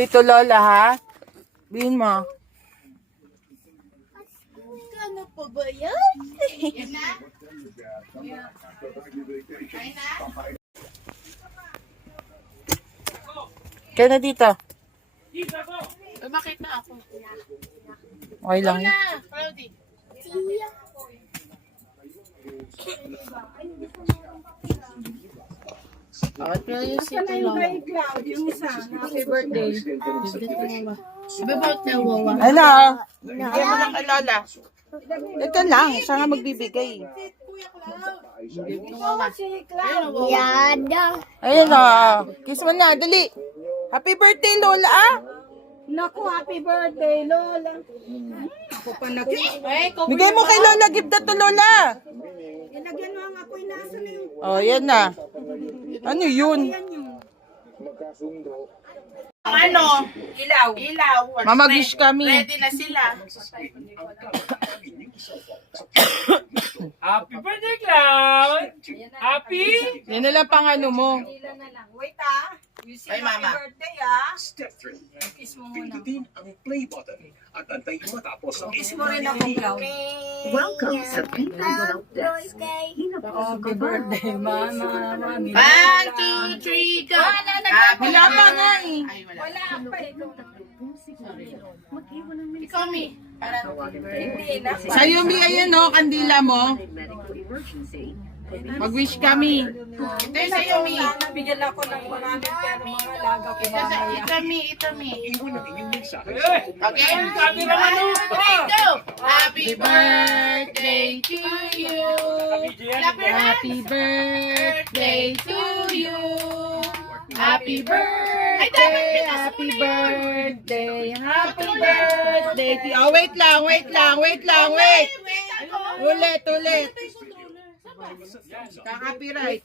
Dito Lola ha? Bihin mo. Ano pa ba yan? Kaya na dito. Bakit na ako? Okay lang yun. Cloudy. Sana yung kay Cloud, yung isa, happy birthday. Iba ba na wawa? Ano? Bigyan mo lang kay Lola. Ito lang. Siya nga magbibigay. Yada. Ayun na. Kiss mo na. Dali. Happy birthday Lola ah. Naku, happy birthday, Lola. Ako pa Bigay mo kay Lola. Give that to Lola. Ilagyan mo ang ako'y nasa na yung Oh, yan na. Ano yun? yan yung. Ano? Ilaw. Ilaw. Mamagish kami. Ready na sila. Happy birthday, Cloud! Happy? Yan na lang pang ano mo. Ilan na lang. Wait ah. You see, Ay, happy mama. birthday ah. Step 3. Kiss mo muna. Pindutin ang play button at antayin matapos ang Kiss mo rin ako, Cloud. Welcome sa People Without Desk. Happy birthday, mama. Mami. 1, 2, 3, go! Happy Wala pa nga eh. Ay, wala. Wala pa eh. Ikaw, Mi. Parang Hindi na. Sa'yo, Mi, ayan o. Kandila mo. Medical emergency. Mag-wish kami. ito yung sa'yo, Mi. Bigyan ako ng maraming pero mga alaga ko mamaya. Ito, Mi. Ito, Mi. iwan ang inyong mensahe Eh! Okay? Sabi naman nung 1, 2, 3, go! Happy birthday to you! Clap your hands! Happy birthday to you. Happy Ay, dapat birthday, pinas happy mo na yan. birthday, happy birthday to you. Oh, wait lang. Wait, ako. Ulit. Ka-copyright.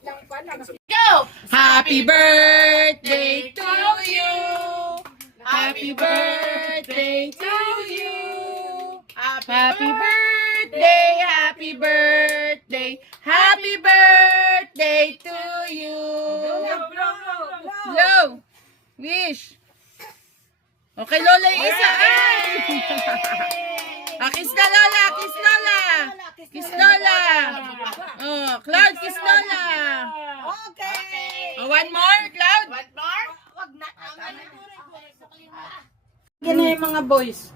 Go! Happy birthday to you. Happy birthday to you. Happy birthday, happy birthday, happy birthday to you. Blow. Wish. Okay, Lola, yung isa. Ay! Kiss na, Lola. Kiss Lola. Kiss Lola. Oh, Cloud, kiss Lola. Okay. Oh, one more, Cloud. One more? Wag na. Yan na yung mga boys.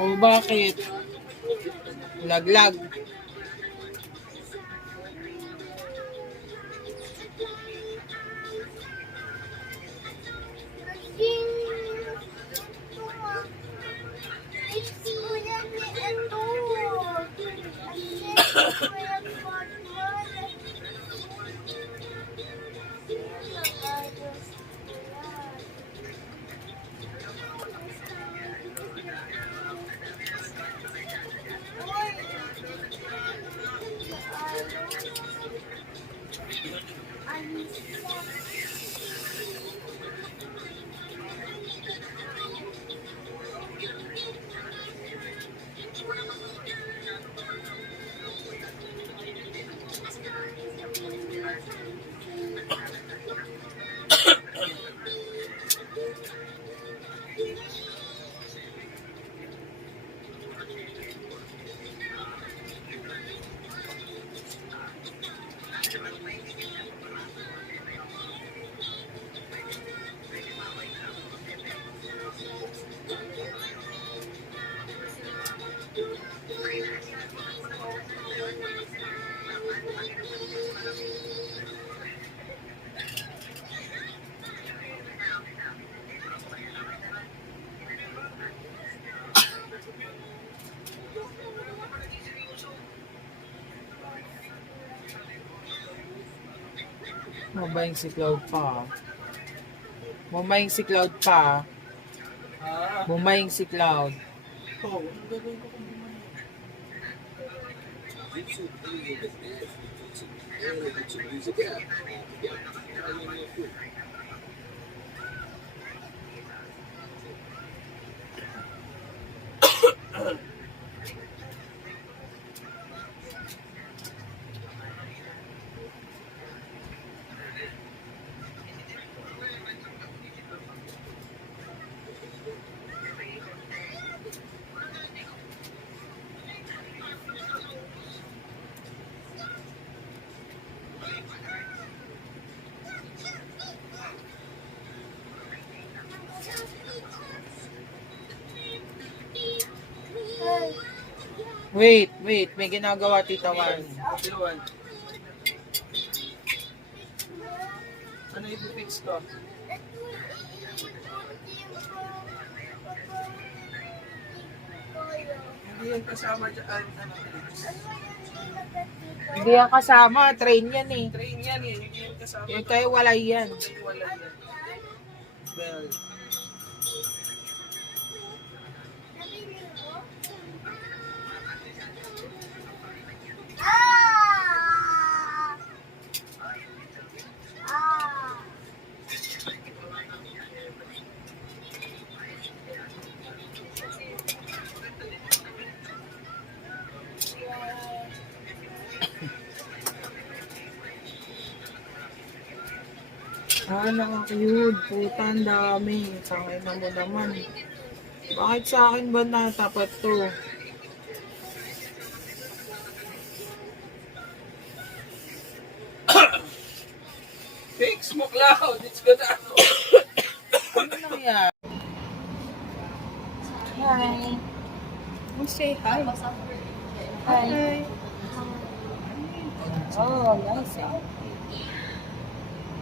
Oh, bakit? Laglag. Mabayang si Cloud pa. Bumaying si Cloud pa. Bumaying si Cloud. Wait, may ginagawa Tita Wan. Ano i-fix ko? Hindi yan kasama dyan. Hindi yan kasama, train yan eh. Train yan eh. Hindi yan kasama. Yung kayo wala yan. Wala yan. Bell. Nakaka-cute. Puta, ang dami. Sangay na mo naman. Bakit sa akin ba natapat to? Fix mo, Cloud. It's gonna ano. Ano nangyari? Hi. Say hi. Hi. Oh, nice eh.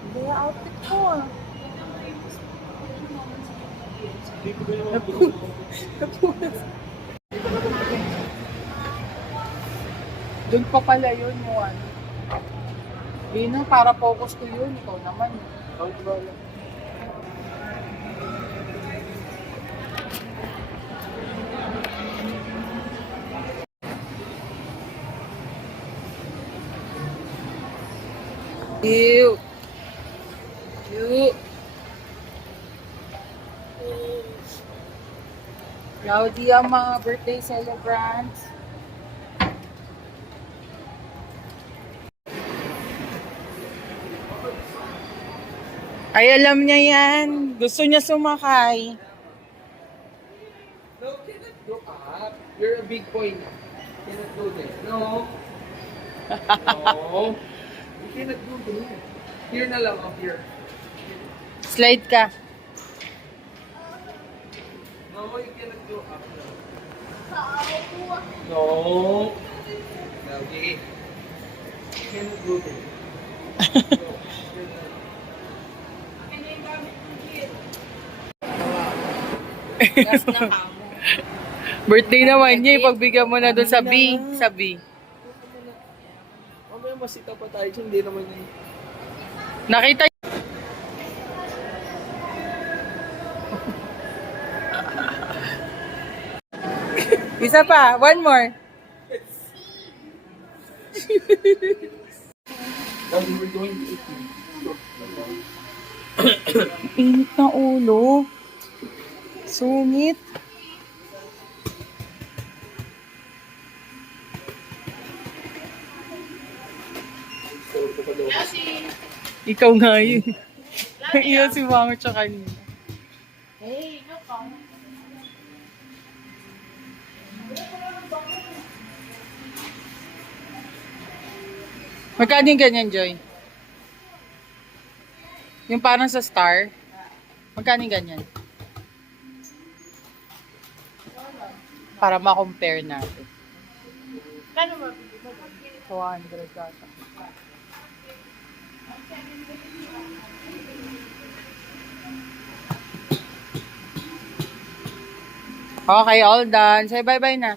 Gaya outfit ko ah. Doon pa pala yun yung ano. Dino, para focus ko yun. Ikaw naman. Ew. Ew. Rowdy ang mga birthday celebrants. Ay, alam niya yan. Gusto niya sumakay. No, cannot go up. You're a big boy now. Cannot do this. No. No. You cannot do this. Here na lang, up here. Slide ka. No, you cannot go up now. No. Okay. You cannot do this. No. Birthday naman niya, pagbigyan mo na doon sa B. Sa B. Mamaya masita pa tayo dyan, hindi naman yun. Nakita Isa pa, one more. Init na ulo. Sungit. Ikaw nga yun. Iyan si Mama tsaka kanina. Hey, no come. Magkano yung ganyan, Joy? Yung parang sa star? Magkano yung ganyan? Para ma-compare natin. Kano mabili mo? 200 data. Okay, all done. Say bye-bye na.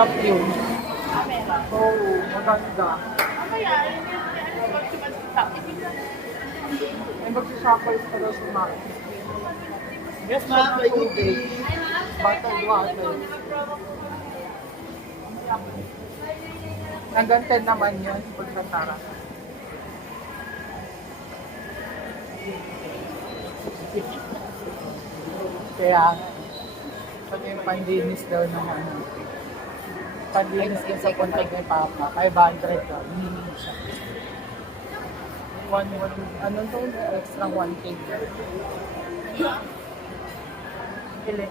top yun. Oo, maganda. Ay, magsishackles ka daw sa mga. Yes, ma'am, by tubig. Bottled water. Hanggang 10 naman yun, pagkatara. Kaya, pag yung panlinis daw ng ano, panlinis din sa punta ni Papa, 500 daw, hinihingi siya. Ano to? Extra 1K. 11.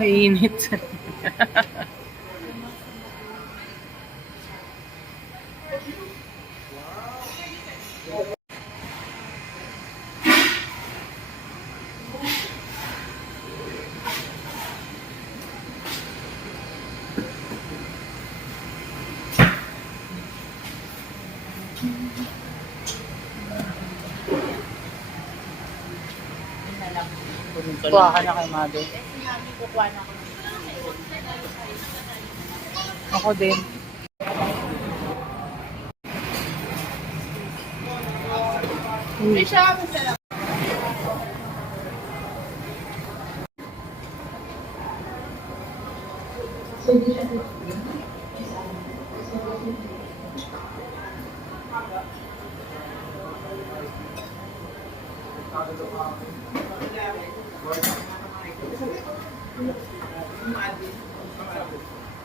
Mainit. Kuha ka na kay Mother. Ako din. Hindi siya masarap.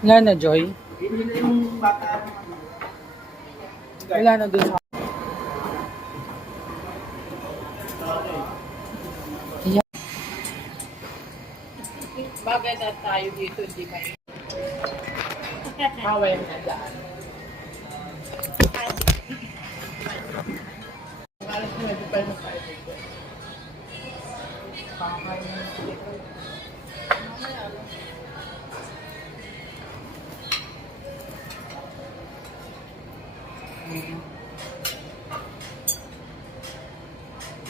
Wala na, Joy? Wala na doon sa... Bagay na tayo dito, hindi kayo. Kaway na daan. Alas 9 pa na tayo dito.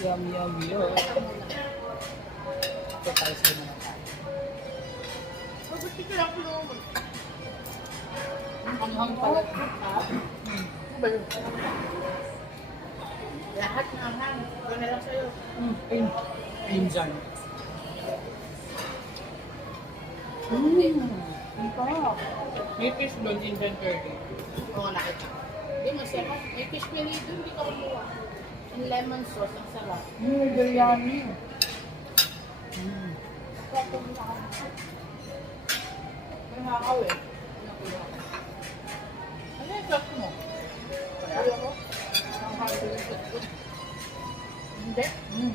Yum, yum, yum. Ito tayo sa mga tayo. Mabuti ka lang kung Ang pala. lahat ng hang. Ito na lang sa'yo. Ayun dyan. Ang pa. May fish doon, Indian curry. Oo, nakita ko. Hindi, masarap. May fish fillet doon, hindi ka kumuha. And lemon sauce, ang sarap. Biryani. Nakakaw eh. Ano yung sauce mo? Ayoko. Hindi.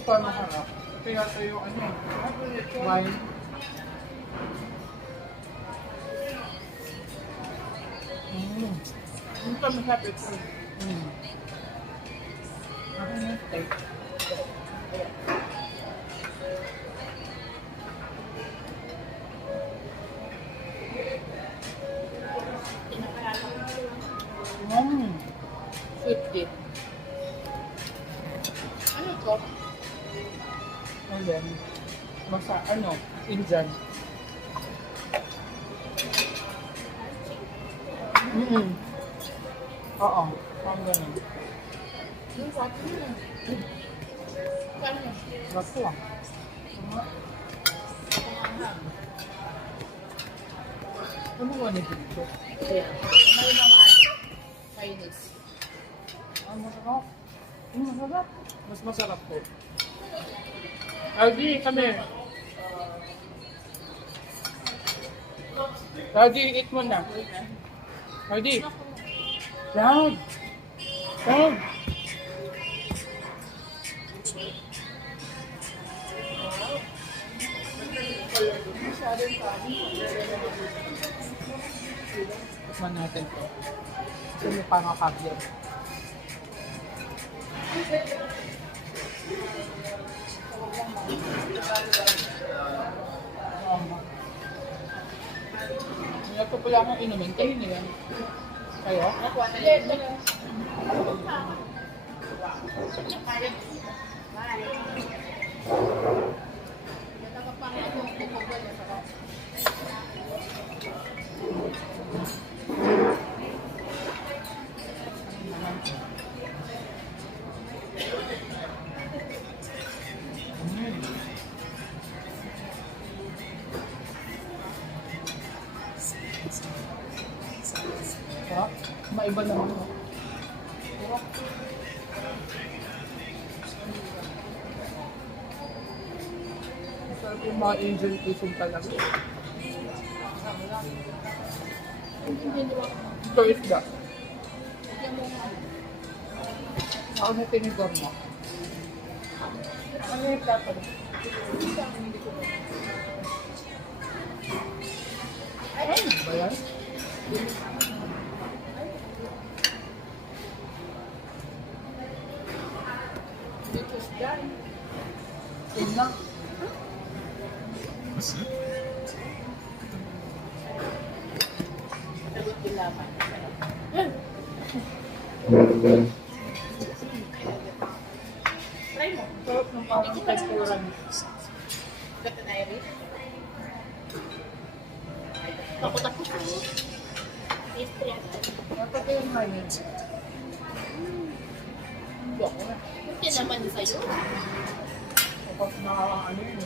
Parang masarap. Kaya ito yung ano, wine. Hindi ka masarap ito. Ako na steak. Sweet dip. Ano to? And then, Indian. Oo, parang ganun. Yung sa atin yun. Ano yun? Bato ah. Ano ba na dito? Ayan. May mga Chinese. Ang masarap. Masarap. Mas masarap po. Aldi, kami. Aldi, eat mo na. Aldi. Dad. Dad. Masyadong kami. Tikman natin to. Kasi may pangakagyan. Ito pala akong inumin. Kayo nila. Kayo? Sarap. Maiba naman. No? Masarap yung mga angel fishing talaga. Ito isda. Ako na tinidor mo. Ano yung plato? Ay, ba yan? Tingnan. Try mo. Sarap ng parang textura niya. Gata na Iris. Tapos ako. History at Dapat yung ngayon. Hindi ako na. Kunti naman sa'yo. Kapag nakakaano yun.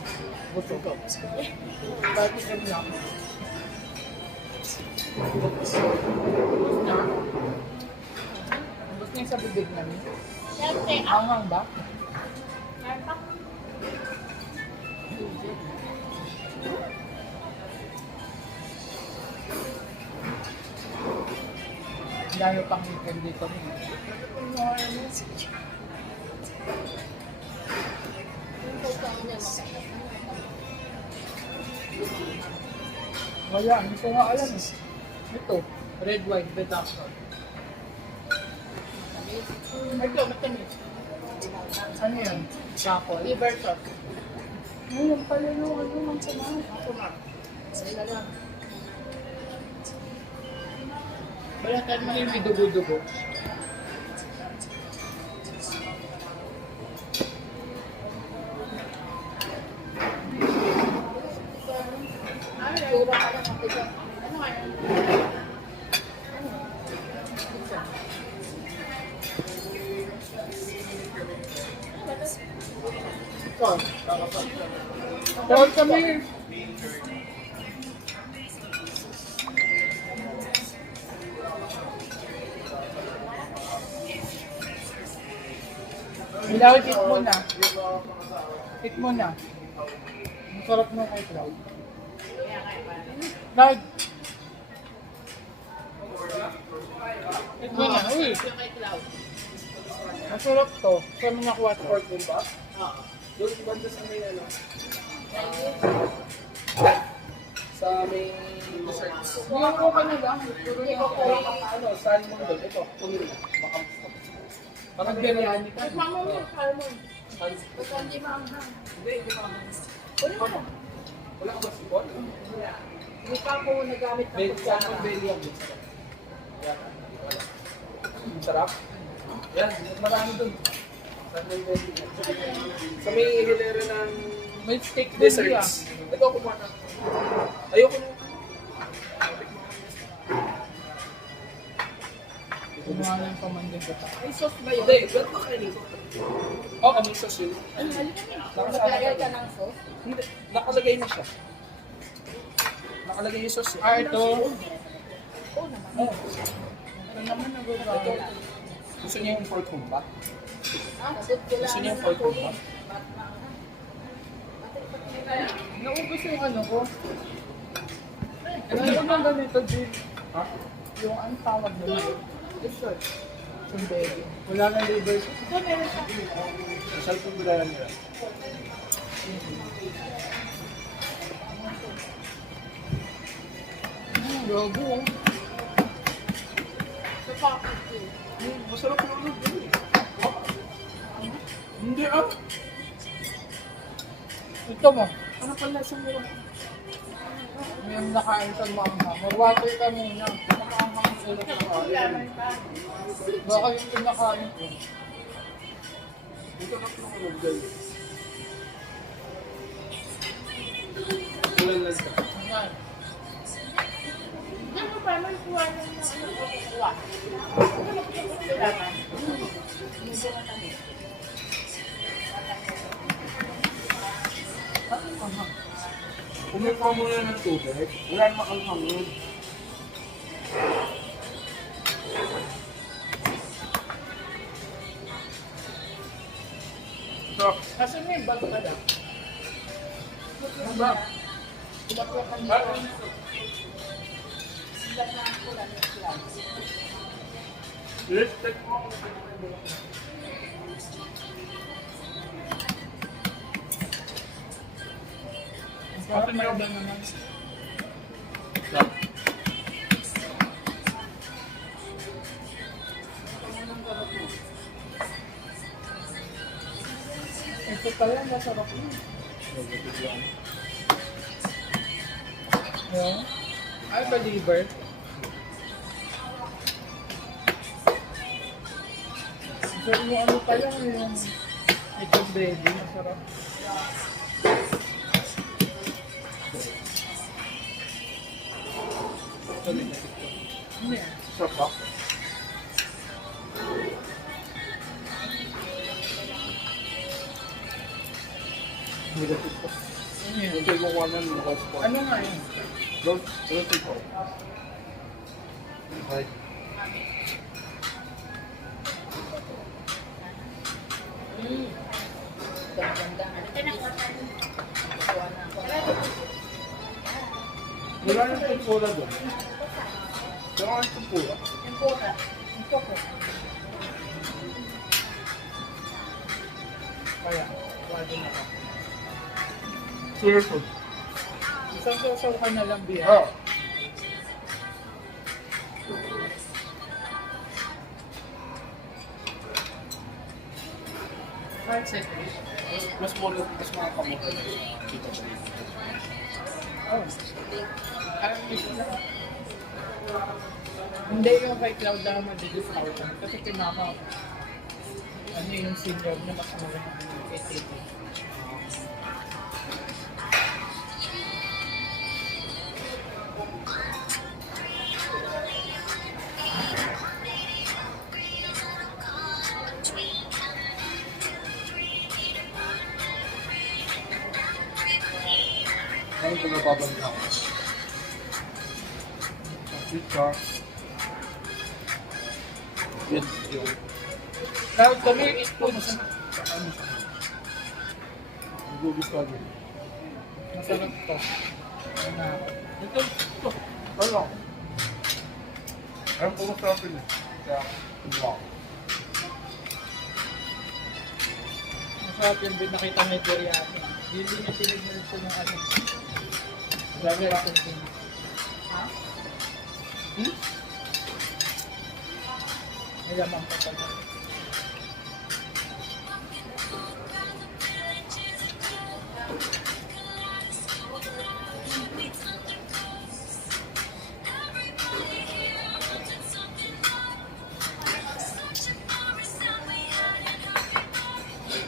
Gusto ko. Dati kami lang. Gusto niya sa bibig namin. Siyempre, Angang ba? pa. Dahil pang weekend dito. Wala, hindi ko nga alam eh. Ito, red wine reduction. Ito, matamis. Ano yan? Chocolate? Liver sauce. Ngayon pala yung ano ng samahan. Ako nga. Wala lang. Wala tayo Ano yung may dugo-dugo? Sura ka lang ako dyan. Ano nga yun? Ito. Tawag kami. Ilaw, hit mo na. Hit mo na. Ang sarap mo kay Cloud. Cloud! Hit mo na. Uy! Yung kay Cloud. Masarap to. Saan mo nakuha ito? Pork bone ba? Doon banda sa may ano. Sa may desserts. Hindi ko ka na lang. Puro May yung ano, salmon doon. Ito, kumili. Baka gusto ko. parang biryani ka. Mama mo yung salmon. Salmon. Basta hindi maanghang. Hindi, hindi pa. Wala mo. Wala ka ba sipon? Hindi pa ako nagamit ng May kutsara. salmon belly ako. Yan. Sarap. Yan, marami doon. Salmon belly. Sa may hilera ng May steak din siya. desserts. Ito, kumuha na. Ayoko na. Kumuha na yung pamandin ko pa. May sauce ba yun? Hindi, ba't ba kayo nito? Oo, may sauce yun. Nakalagay ka ng sauce? Hindi, nakalagay na siya. Nakalagay yung sauce. Ah, ito. Oo naman. Oh, Ito naman ito. nagagawa. Gusto niya yung pork humpa? Sagot ko Gusto lang niya yung ng pork humpa? tubig. Naubos yung ano ko. Ano naman ganito, Jim? Ha? Yung ang tawag doon. Dessert. Sundegi. Wala na liver. Ito meron siya. Masal po bilaran nila. Logo. coffee. Masarap yung ulit din eh. Hindi ah. Ito mo. Ano pala sa mura? Yung nakain sa mga. Mag-water ka muna. Makaanghang sila sa kain. Baka yung pinakain ko. Ito na po ng guys. Ulan lang siya. Ayan. Hindi mo pa man kuha ng kuha. Kumikwa muna ng tubig. Wala naman ang hangin. So, Kasi may bag ka lang. ano ba? Let's take mo. Bakit may iba naman? Ito pala, masarap yun. Ayan. Ay, believer. So, yung ano pa lang, yung itong bready, masarap. Hindi. Sarap ba? Negative po. Ano yun? Hindi ko kuha ng mga spot. Ano nga yun? Don't take out. Okay. Wala nang tempura doon. Wala nang tempura. Kaya, wala din ako. Cheers food. Isang sasaw ka na lang, Bia. Oh. Right second. Mas mga kamukha. Oh. Hindi yung kay Cloud na mag-discount. Kasi kinaka, ano yung senior na mas mura ng 880. Ano ito nababanta ko? Sweet car. Yan yung Cloud kami, ito gugustuhan mo. masarap to. Ito. Ano? Ayun po masarap yun eh. Kaya, wow. Masarap yung din nakita may biryani. Hindi niya tinignan ito ng ano. Sabi ako din. Ha? May lamang pa pala.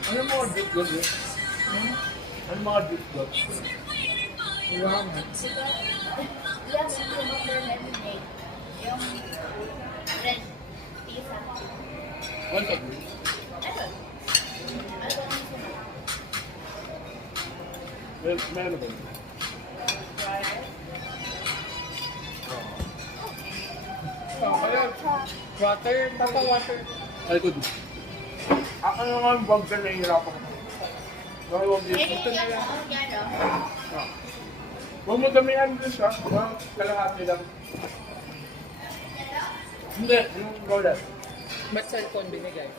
Ano mga drip doon eh? Ano mga drip doon? Wala nga. Yung red pizza. What's up, drip? Meron ba yun? Oh, kaya, water, papa water. Ay, ko doon. Ako naman vlog ka nahihirapan ko. Bakit huwag dito? Ito na lang. Huwag mo damihan din siya. Huwag kalahati lang. Hindi, yung roller. Ba't cellphone binigay?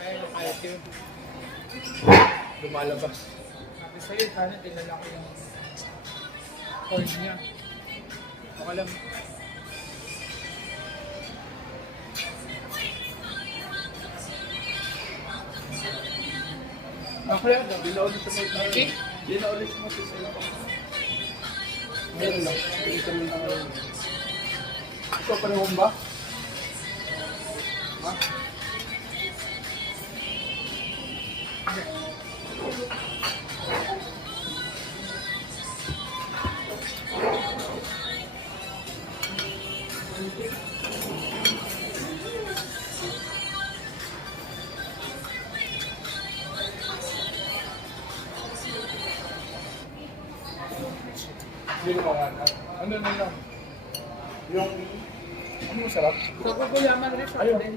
Ayun, kahit yun. Lumalabas. Sabi sa'yo, sana dinala ko yung cord niya. Baka lang. Wala na, di na ulit sa mga Di na ulit sa mga cellphone. Meron lang. Ito mo na ngayon. Ito, panahon ba? Ha? Hindi mo nga. Ano na lang? Yung... Ano masarap? Kapagulaman rin siya. Ayun.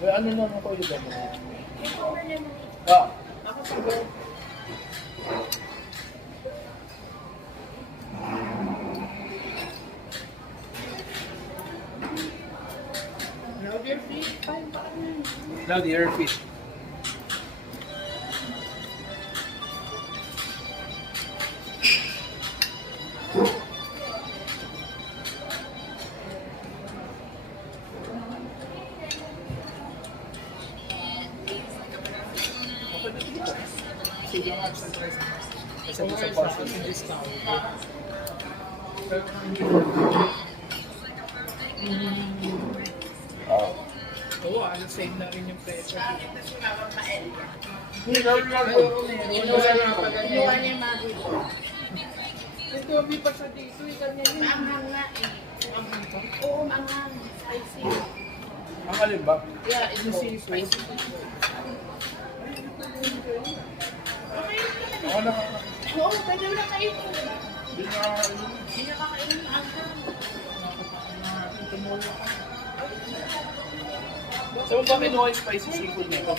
Well, ano na ako yung demo? Ah. Now the air fish. Sige nga, sa price. Kasi sa portion yung discount. Oo, ano same na rin yung presyo. Inuwan niya yung mga dito. Ito, may pa siya dito. Ganyan yun. Maanghang nga eh. Oo, maanghang. Spicy. Ang alin ba? Yeah, ito. Seafood. Spicy. Ako na. Oo, pwede mo na kayo. Hindi na. Hindi na kakainin ng anghang. Saan mo ba kinuha yung spicy seafood nito?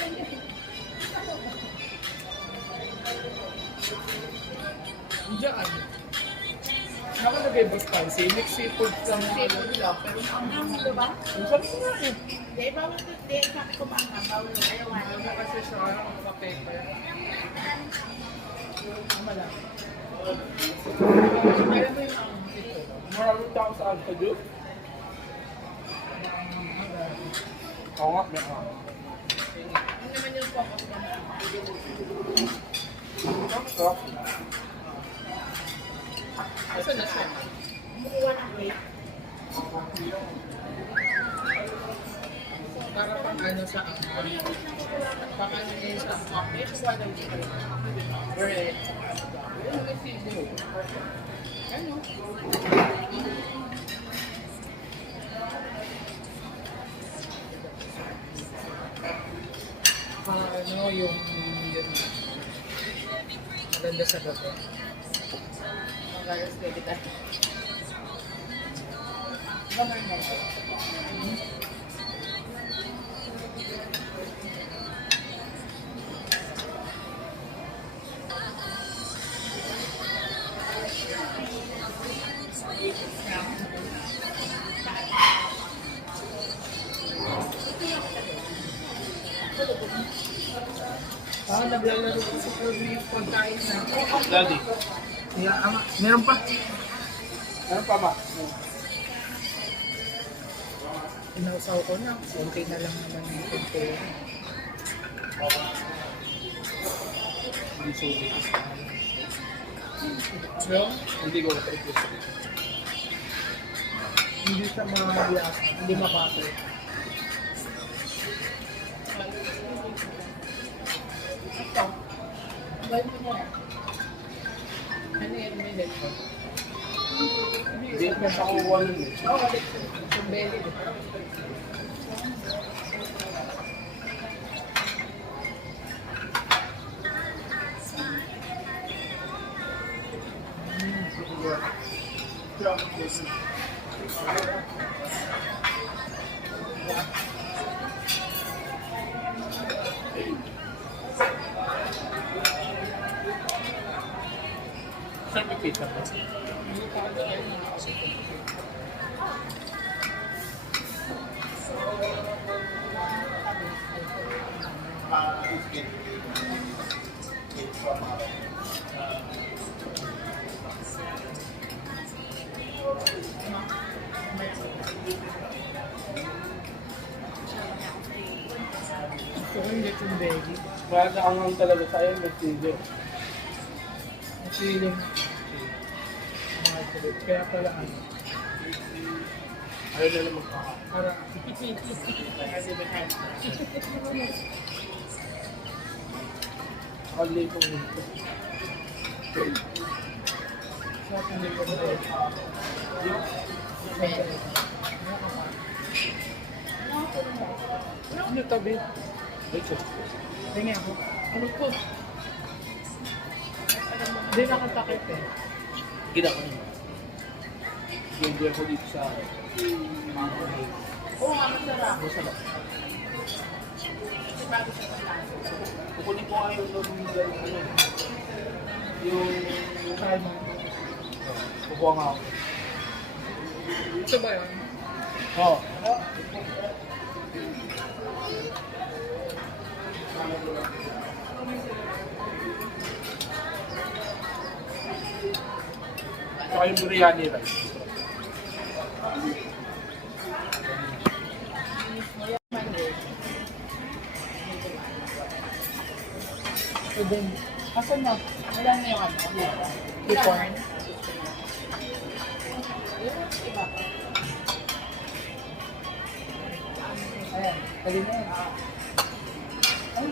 Diyan. Nakalagay ba spicy? Mixed seafood sa mga Seafood lang, pero maanghang, di ba? Ang sarap nga eh. Hindi, bawal ko. Hindi, sabi ko maanghang. Bawal ko. Ayaw nga. ano kasi siya, naka-pepper. Malaki. Alam mo yung ito. Maraming tao sa Alta Diyo. Oo nga, may ako. Ano naman yung focus na? Ang sarap. Asa na siya? Kumukuha ng cake. Para pang ano sa akin. Pang ano niya sa akin. May kuha ng dito. Bread. Ano may season? Ano? Ano yung yun. Maganda sa gabi. Magalas pwede tayo. Gamay mo. Naglalaro ko sa yung pagkain na. Daddy. Kaya, meron pa. Ano pa ma? Inausaw ko na. Okay na lang naman yung konti. Hindi sulit. So, Hindi ko na-request. hindi siya mabiyas. Hindi mabasa. Ito. Gawin mo na. Ano yun? May headphone. Hindi na siya kukuha nun eh. Oo, yung belly. Saan may pizza pa? Gusto ko yung lechon veggie. Kaya nakangang talaga sa ayan, may sige. Ang feeling. Mga kulit. Kaya pala ano. Ayaw na lang magkaka. Parang kasi may Only kung ito. Sarap ng lechon veggie. Ano tabi? Ito. Tingnan ako. Ano po? Hindi nakatakip eh. Gina ko niyo. Enjoy ako dito sa Mango Lake. Oo nga, masarap. Masarap. Kasi bago siya pala. Kukunin ko nga yung yung Salmon. kukuha nga ako. Ito ba yun? Oo. Saka yung biryani rice. So then, asan na? Wala na yung ano? Yung corn? Iba. Ayan, dali na yan. Ay,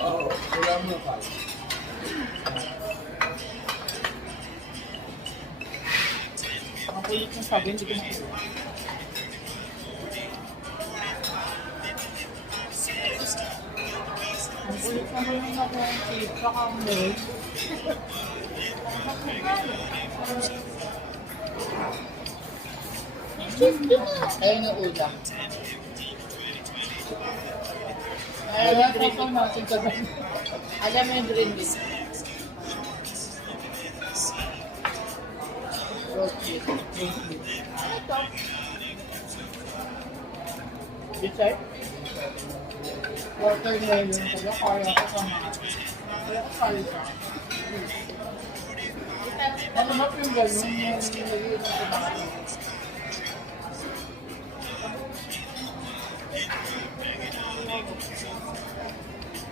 Oo. Wala mo pa. ang kulit ng sabi, hindi ko makita. Ang kulit naman yung nakuha saka ang leg. Ayun yung ulam. Alam mo yung green bean. Roast beef. Ito. Dessert? Watermelon. Kaya kaya ko sa mga. Kaya ko kaya siya. Ano ba yung gano'n? Yung nilagay sa mga.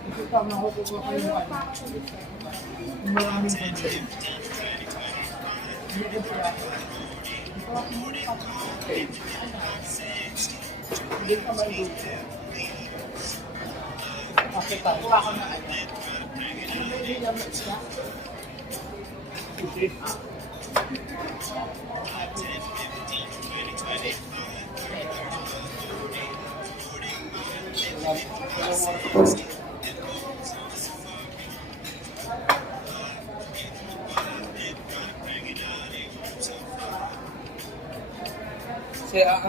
Ito tama ko po kayo yung ano. Maraming kanil. Hindi ko siya. Hindi ka may dito. Kasi tayo ako na ano. Hindi naman siya. Saya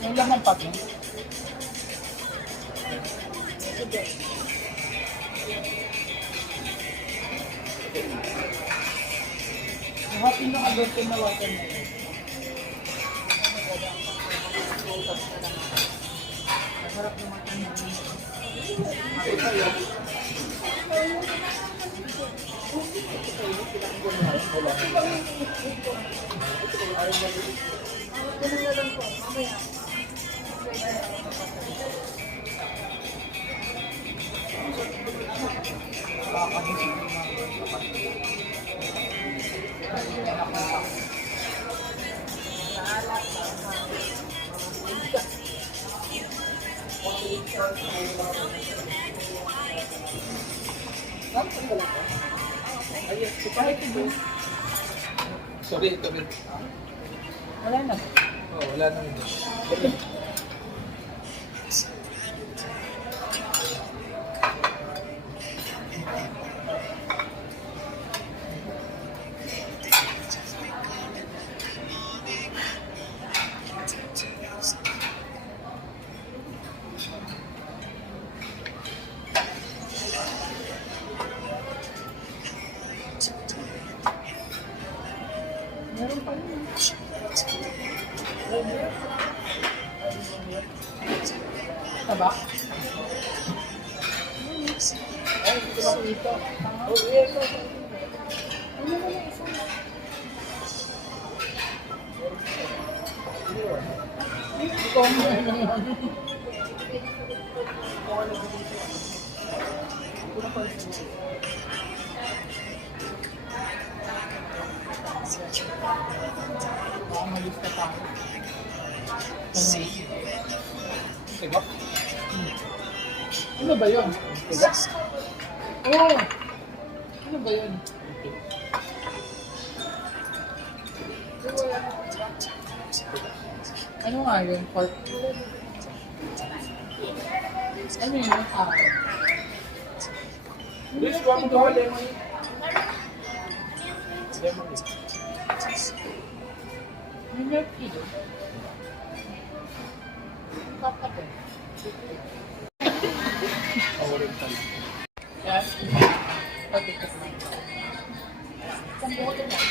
Yung laman pa din. Happy na agad ko na watermelon. Masarap yung watermelon. sorry, ito rin. Wala na. Oh, wala nang ito. Meron pa rin. Taba? Ay, hindi ko makikita. Oh, yes. Ano na lang isa? Ikaw mo. Baka malis ka tayo. Diba? Ano ba yun? Oh! Ano ba yun? Ano nga yun? Pork? Ano yun? Ah. Please, huwag mo gawa lemon. Lemon. May milk tea doon. Kapatid. Oriental. Yes. Okay, kasi na. Isang buko doon lang.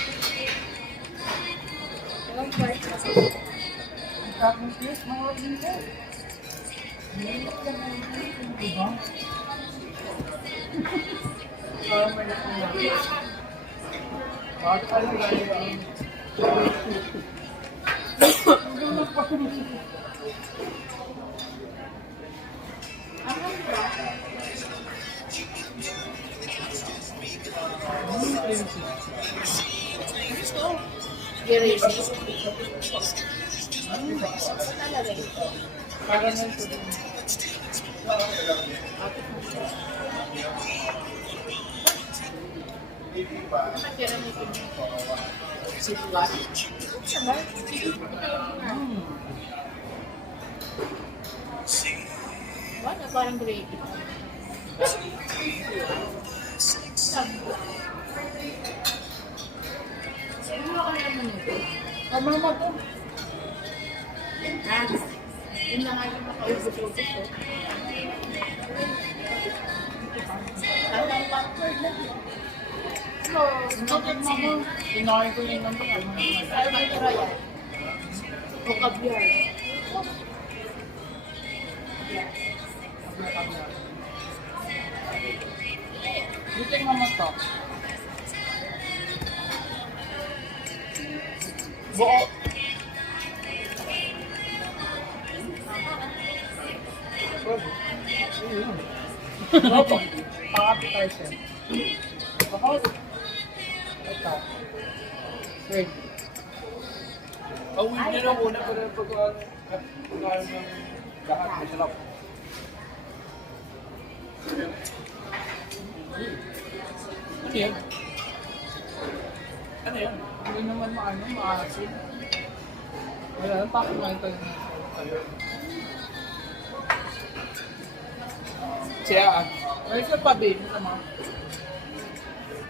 Ilang price na sa buko? Ang sarap ng taste, mga rin ko. Hindi ka na yung diba? Parang may nakuha. Bakit ka lang gano'n? Parang nang Wala, parang gravy. Siguro ka naman ito. Tama naman to. Ah, yun na nga yung makaubos-ubos ko. Ang backward lang. So, Bakit mama? Inahin ko yung naman. ano ba yung royal? O caviar. Dito yung mama to. Buo. Opo. Pang-appetizer. Bakit? Ito. Ready. Awin nyo na muna para pagkain ng lahat. Masarap. Ano yun? Ano yan? Hindi naman maasin. Wala lang, pakikumain ko lang. Siya. Ay, sa pabi.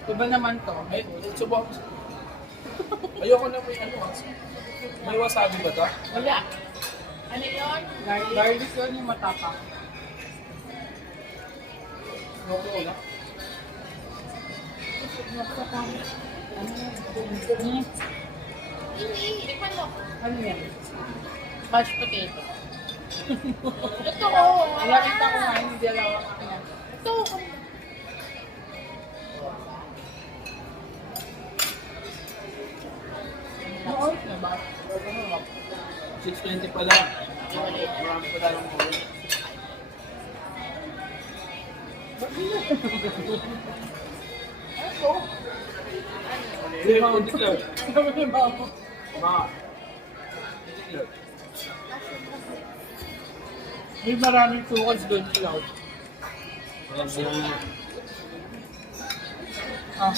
Iba naman to. Ay, subok. Ayoko na may ano. May wasabi ba to? Wala. Ano yun? Garlic yun yung matapa. Oo na. Hindi pa no. Ano yan? Mashed potato. Ito ko. Nakita ko nga, hindi dalawa ka yan. Ito ko. Naoras na ba? 620 pala. Marami pa tayong mga. Ito. Hindi, hindi lang. Sabi ni Mama. Ma. Hindi lang. May maraming sukas doon, Cloud. Ah.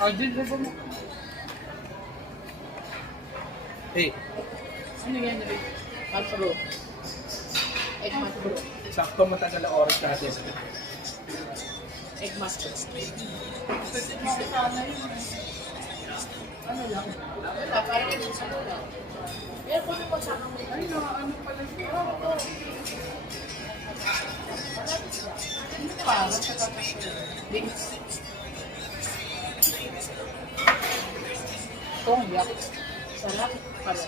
Ah, dito ba mo? Hey, Ano yan rin? Mushroom. Egg mushroom. sakto matagal ang oras natin. Egg mushroom. Ano lang? Wala, parang yung sa lula. Pero kung mo sa akin, Ay, ano pala siya? Para sa kakasya. big Ito, yak. Sarap pala.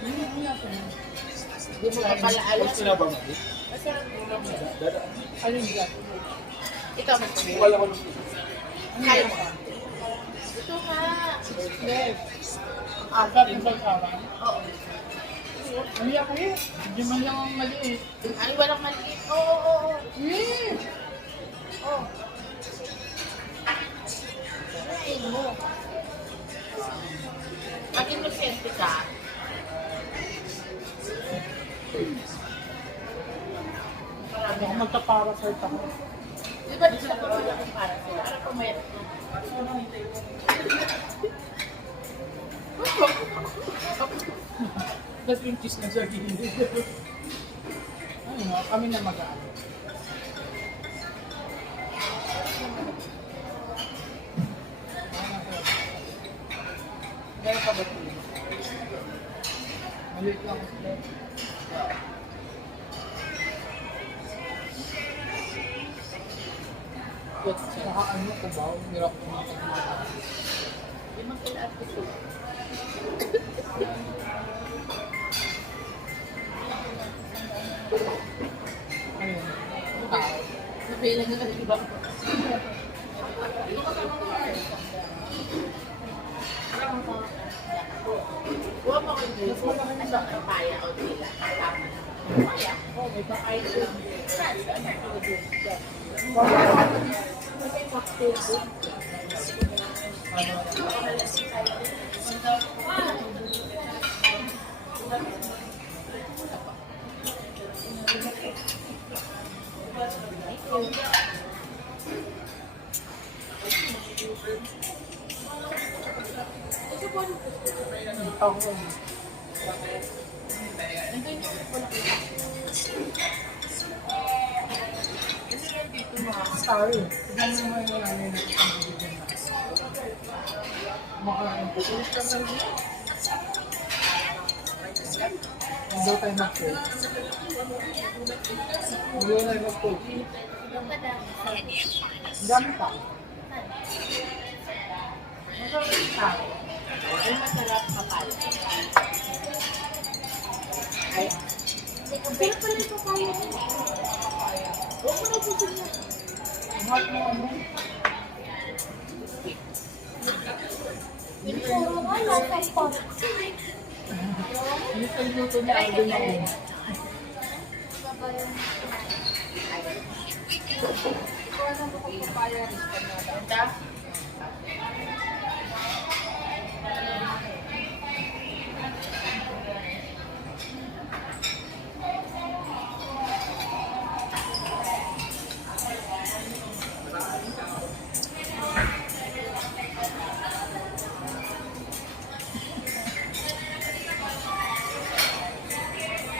Hindi mo ka pala alam. Gusto na ba mali? Masarap mo lang. Dada. Ano yung yak? Ito, mas Wala ko nung Kaya mo. Ito nga. Yes. Sarap yung sasawan. Oo. Ano yak kayo? Hindi man lang ang maliit. Ay, walang maliit. Oo. Yeah. Oo. Ay, mo. Pag inosente ka, marami akong magka-parasite ako. Di ba di sa pamilya akong parasite? Para kung mayroon ko. Tapos yung cheese na siya gilid. Ano, kami na mag-aano. Meron pa ba ito? Maliit lang ako sila. Saka ano ko ba? Hirap ko makakita. Limang kailangan ko ito. Ayun. Tao. Nabilang na ng iba. Huwag mo kayo dito. Huwag mo kayo sa kaya o nila. Tama. Kaya? Oo, may pa-ay doon. Saan? Ano ko doon? May cocktail doon. Sorry. Tignan mo yung wala na natin ang bibigyan na. Makaroon po. Ulit ka na rin. Hindi tayo mag-fold. Hindi tayo mag-fold. Ang dami pa. Masarap yung tao. Ay, masarap kapal. Ay. Pero pala ito kaya. Huwag mo na putin mo. Mahal mo ano? Puro nga, nasa pot. Yung pagluto niya ay doon ako. Ikaw na mo kung papaya rin pa na.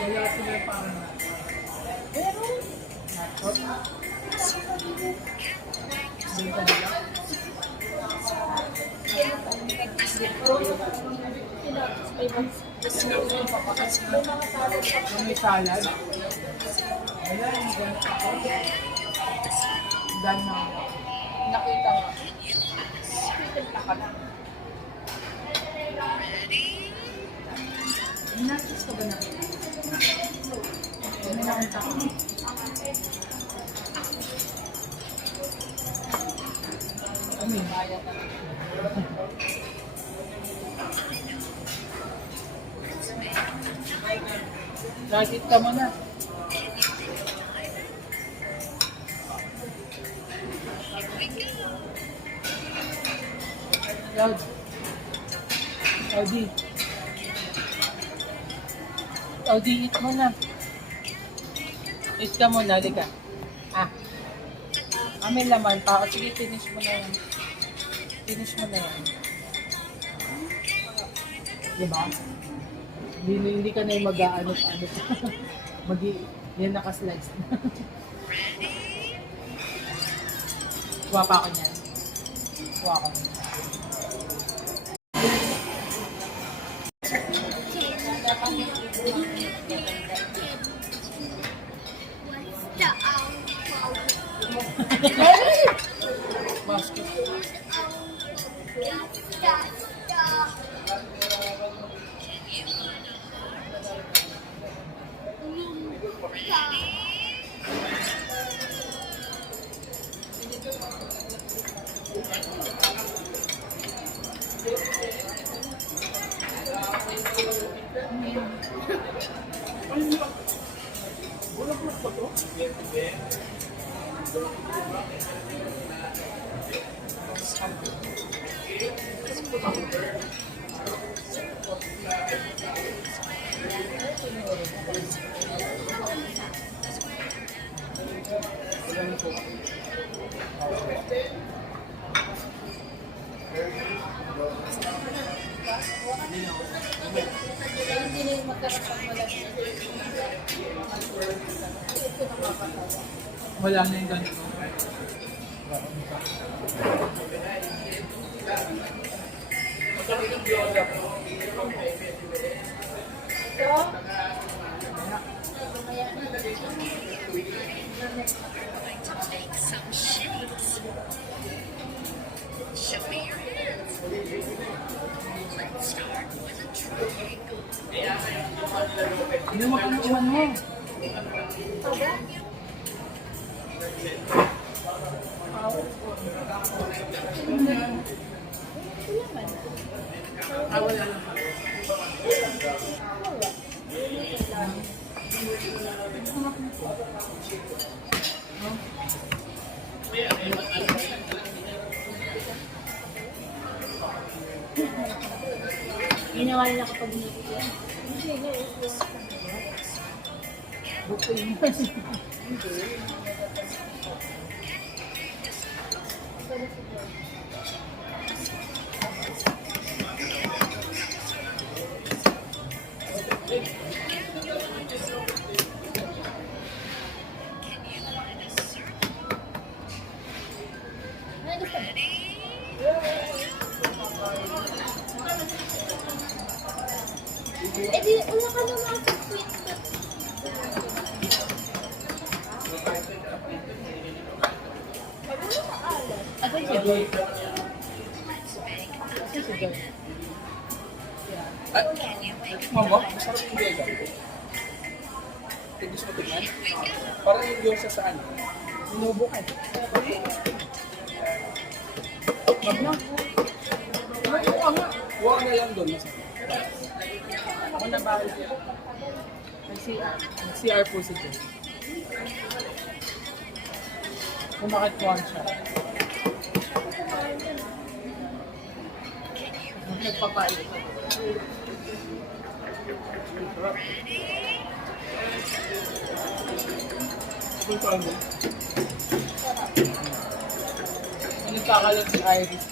Wala sila parang meron. Nakot. Dito nila. Yung may salad. Wala, yung ganun ako. Dan na. Nakita nga. Nakita ka lang. Inasis ka ba nakita? Ano nakita ko? Ano yung bayad na? Rakit ka mo na. Loud. Audi. Audi, eat mo na. Eat ka muna, liga. Ah. May laman pa. Sige, finish mo na yan. Finish mo na yan. Diba? Hindi ka na yung mag-ano. Yan nakaslice na. Kuha pa ako niyan. Kuha ako niyan. Basket. Hindi na yung magkaroon malaki. Wala na yung ganito. Hindi mo kinukuhan mo. Ginawa nila kapag binibigyan. Eh di, una ka naman sa sweet. Asan si Joy? Asan si Joy? Ay, mama, masarap yung gyoza. Gusto mo tignan? Parang yung gyoza saan? Inubo ka. Kuha nga. Kuha nga yan doon. Ako na bawal siya. CR po si Joy. Kumakit kuhan siya. Nagpapalit. Kung saan mo? Nagkakalat si Iris.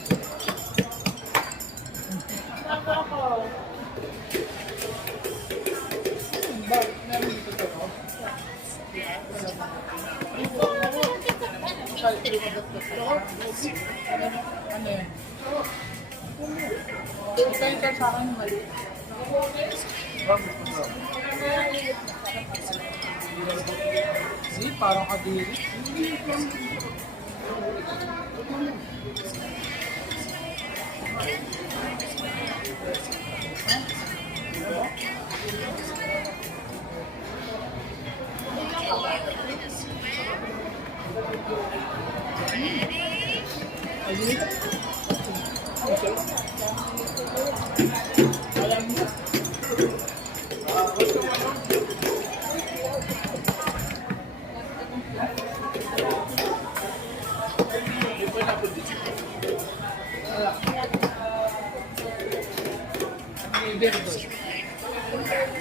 Bakit namin dito ito? Ano yun? Ikaw ka sa akin mali. See, parang kadiri.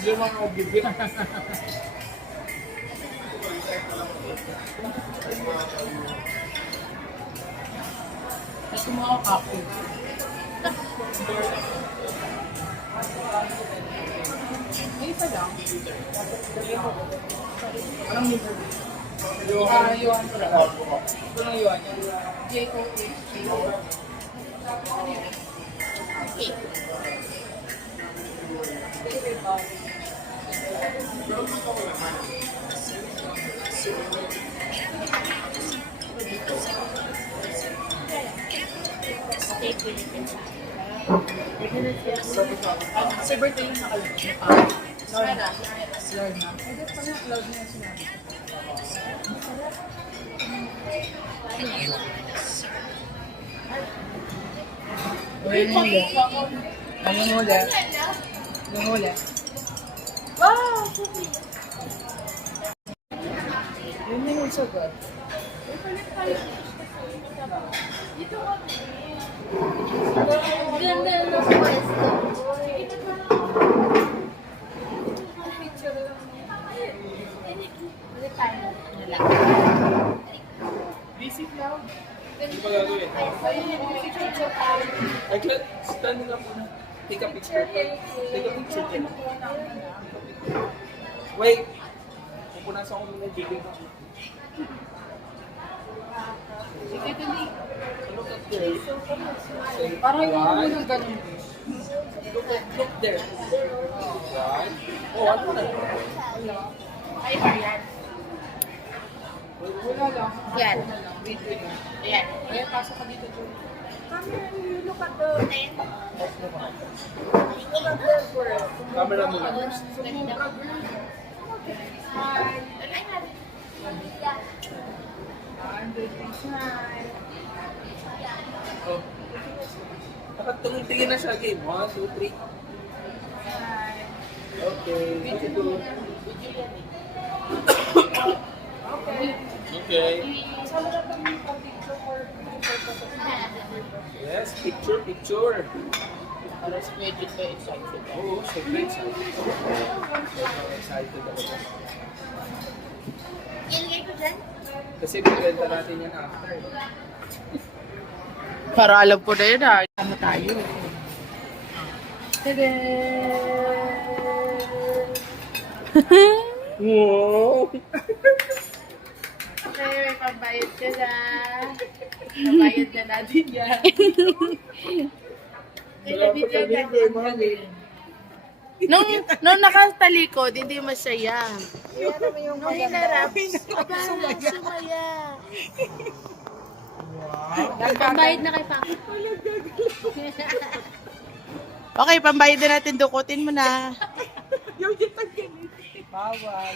Limang obligyan. Ito mga kapo. May isa lang. Anong number? Yuan pala. Ito lang Yuan. J-O-A. Steak with it inside. Sa birthday yung nakalagay. Lorna. Lorna. Pwede pa na, Lorna yung sinabi. Yung huli. Yung huli. Yung huli. Wow! Yun yung also good. Ganda na sa pwesto. Busy cloud. Ano ba gagawin? Ay, Claude, stand lang muna. Take a picture. Take a picture din. Wait. Pupunasan ko muna yung chicken. Sige, dali. Look at there. Say, Parang yung one. mga ganun. Look there. One. Oh, ano na? Ay, Marian. Wala lang. Yan. Ayan. Ayan, pasok ka dito, Joey. Camera muna first. Oh. Nakatingin na siya game. 1, 2, 3. Okay. Okay. Yes, picture. Para sa medyo so excited. Oo, syempre excited. Excited ako. Ilagay ko dyan? Kasi bibenta natin yan after. Para alam ko na yun ha. Tama tayo. Tada! Wow! Okay, may pambayad ka na. Pambayad na natin yan. Nung nakatalikod, hindi masaya. Nung hinarap, sumaya. Pambayad na kay Papa. Okay, pambayad na natin. Dukutin mo na. Bawal.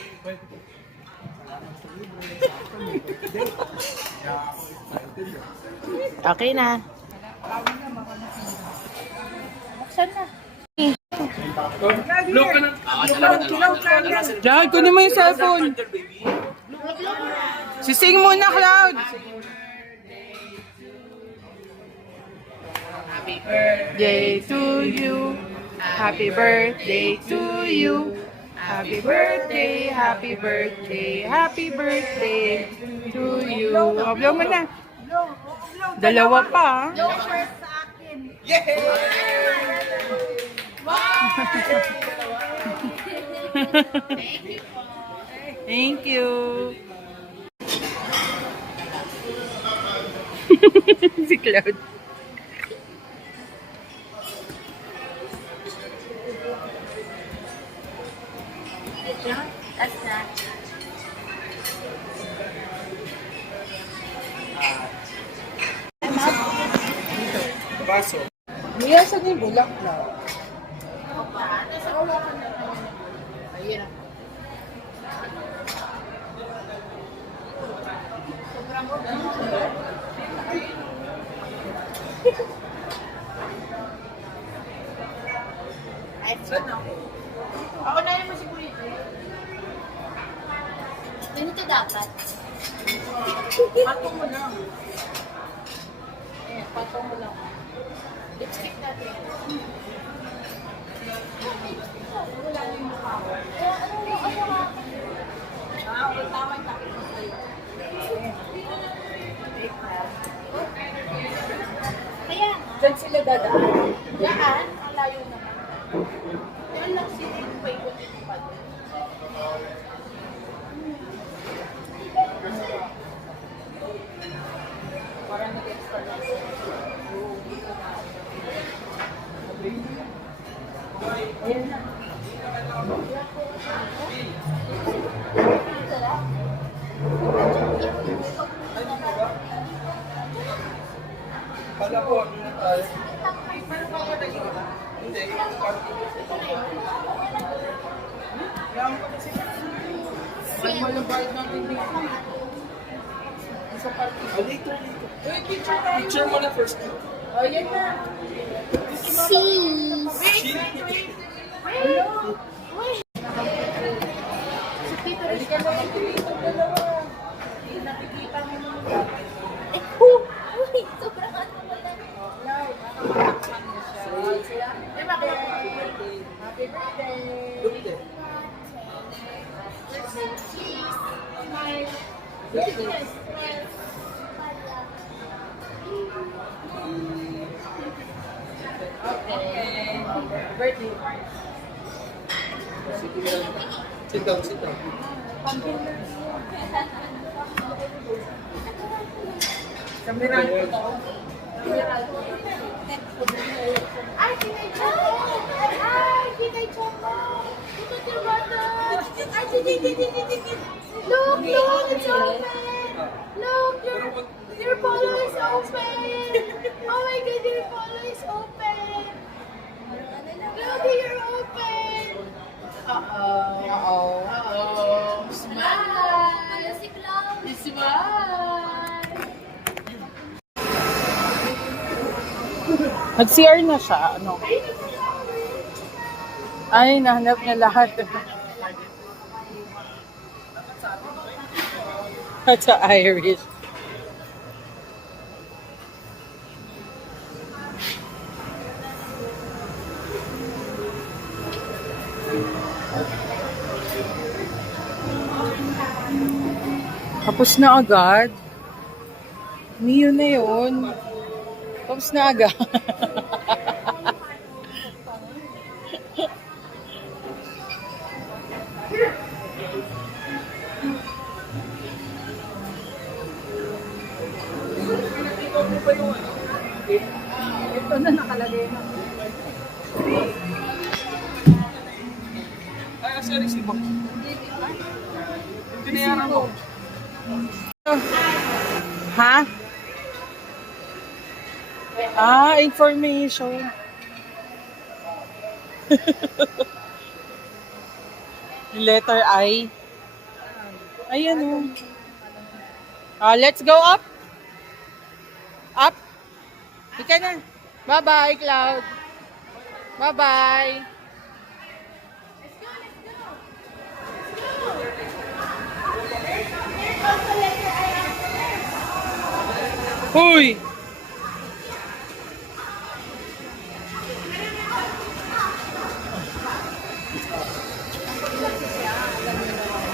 Okay na. Buksan na. Look ka na. Cloud, kunin mo yung cellphone. Sising muna, Cloud. Happy birthday to you. Happy birthday to you. Happy birthday, happy birthday, happy birthday to you. Blow mo na. Dalawa pa. Thank you. Si Cloud. That's not. Baso. Niyasan yung bulak na. Ayun. Ako na yung masigurito. Ganito dapat. Patong mo lang. Ayan, patong mo lang. Lipstick natin. Wala na yung mukha ko. Tama yung takip mo sa'yo. Kaya, Diyan sila dadaan. Daan? Ang layo naman. Diyan lang sila yung paikot-ikot pa doon. Parang nag-extra lang. Ayan na. Pala po, ano na tayo? Hindi, yung parking. Mahal yung bayad natin dito. Sa parking. Ah, dito. Eh, picture mo na first. Oh, yan na. Halika na ito dito, dalawa. Nakikita mo naman. Happy birthday! Birthday. Sit down, sit down. Kamera ko to. Ay, Kinay Choco! Ay, Kinay Choco! Look at your mother! Ay, sige. Look, it's open! Look, your polo is open! Oh my God, your polo is open! Look, you're open! Uh-oh. Smile! Si Cloud! Smile! Nag-CR na siya, ano? Ay, nahanap niya lahat. At sa Irish. Tapos na agad. Mio na yun. Tapos na agad. Ito na nakalagay na. Ay, sorry, si Bob. Pinayaran ko. Ha? Ah, information. Letter I. Ayan o. Let's go up. Up. Ika na. Bye-bye, Cloud. Bye-bye. Uy!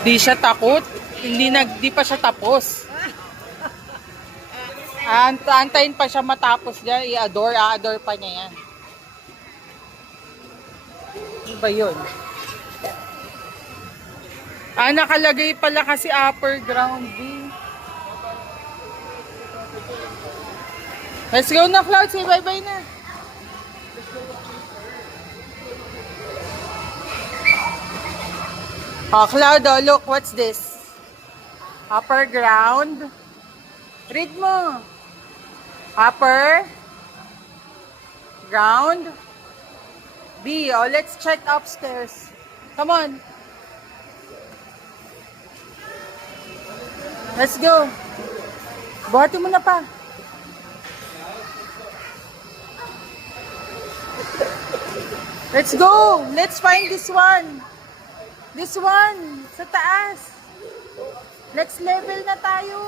Di siya takot. Di pa siya tapos. Antayin pa siya matapos niya. I-adore pa niya yan. Ano ba yun? Nakalagay pala kasi upper ground B. Let's go na, Cloud. Say bye-bye na. Oh, Cloud, oh, look. What's this? Upper ground. Read mo. Upper ground B. Oh, let's check upstairs. Come on. Let's go. Buhati mo na pa. Let's go. Let's find this one. This one. Sa taas. Next level na tayo.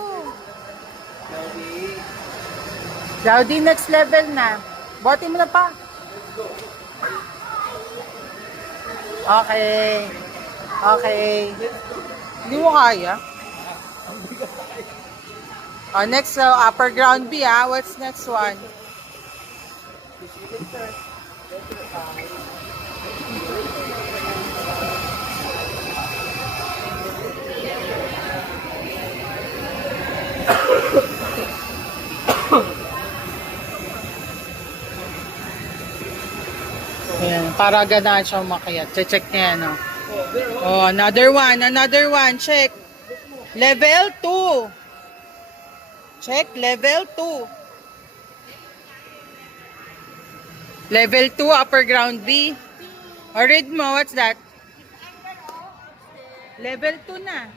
Cloudy, next level na. Buhati mo na pa. Okay. Okay. Hindi mo kaya. Next, upper ground B, ah. What's next one? Ayan, para ganahan siya umakyat. Check niya, no? Oh, another one. Check. Level 2. Check, level 2. Level 2, upper ground B. O read mo, what's that? Level 2 na.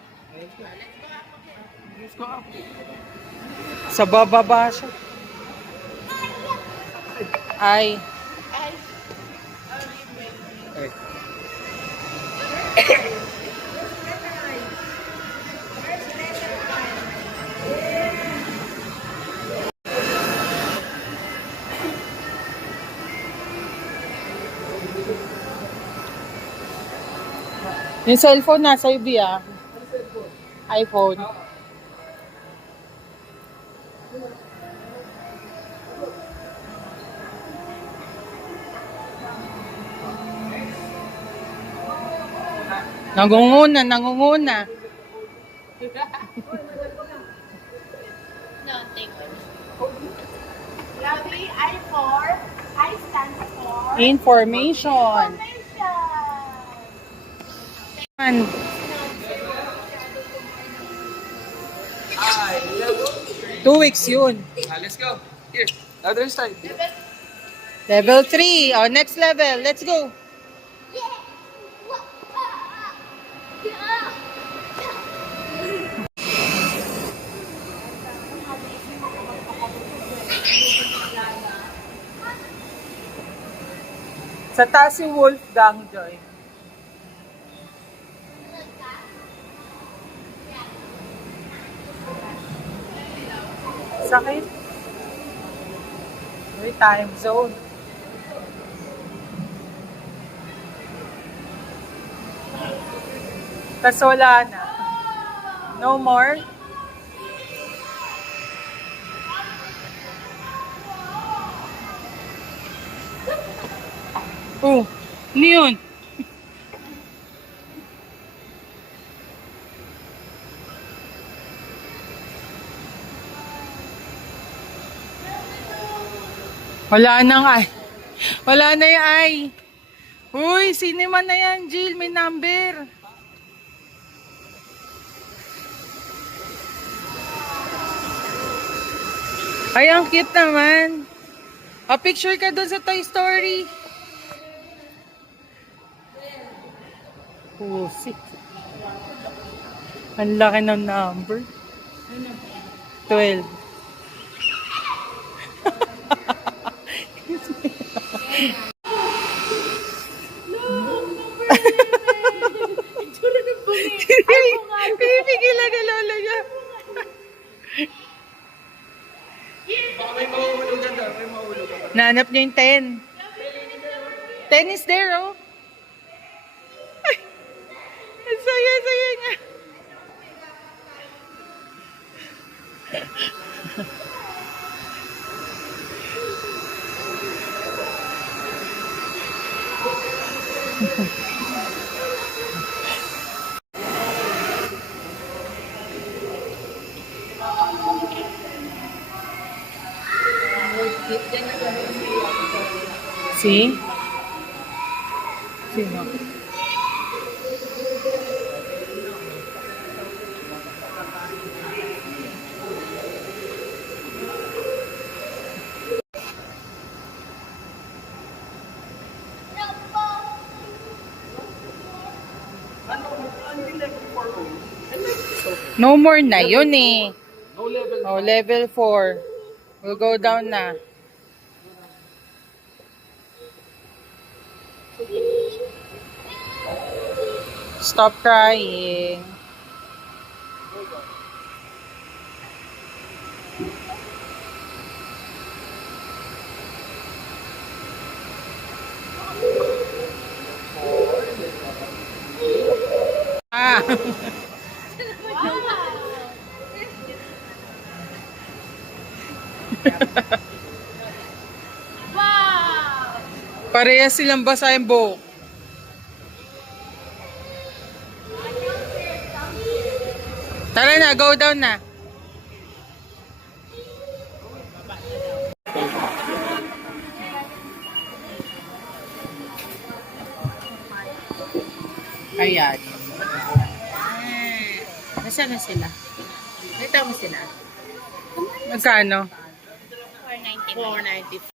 Sa bababa siya. Ay. Yung cellphone nasa iyo, ah. iPhone. Nangunguna. No, take it. Lovely, I stand for Information. information. Man. Ay, level. 2 weeks yun. Let's go. Here, other side. Level 3. Oh, next level. Let's go. Sa taas si Wolfgang, Joy. Sakit. May time zone. Tapos wala na. No more. Oh, ano yun? Wala na nga. Wala na yung ay. Uy, cinema na yan, Jill. May number. Ay, ang cute naman. Picture ka doon sa Toy Story. Pusit. Ang laki ng number. 12. Pipigilan na lola niya. May mahulugan daw, may mahulugan. Nanap niya yung 10. 10 is there, oh. Ay, ang saya niya. See? Sino? No more na yun eh. No level. Oh, level 4. We'll go down na. Stop crying. Ah. Wow! Parehas silang basa yung buhok. Tara na, go down na. Ayan. Nasaan na sila? Nakita mo sila? Magkano? 490. 490.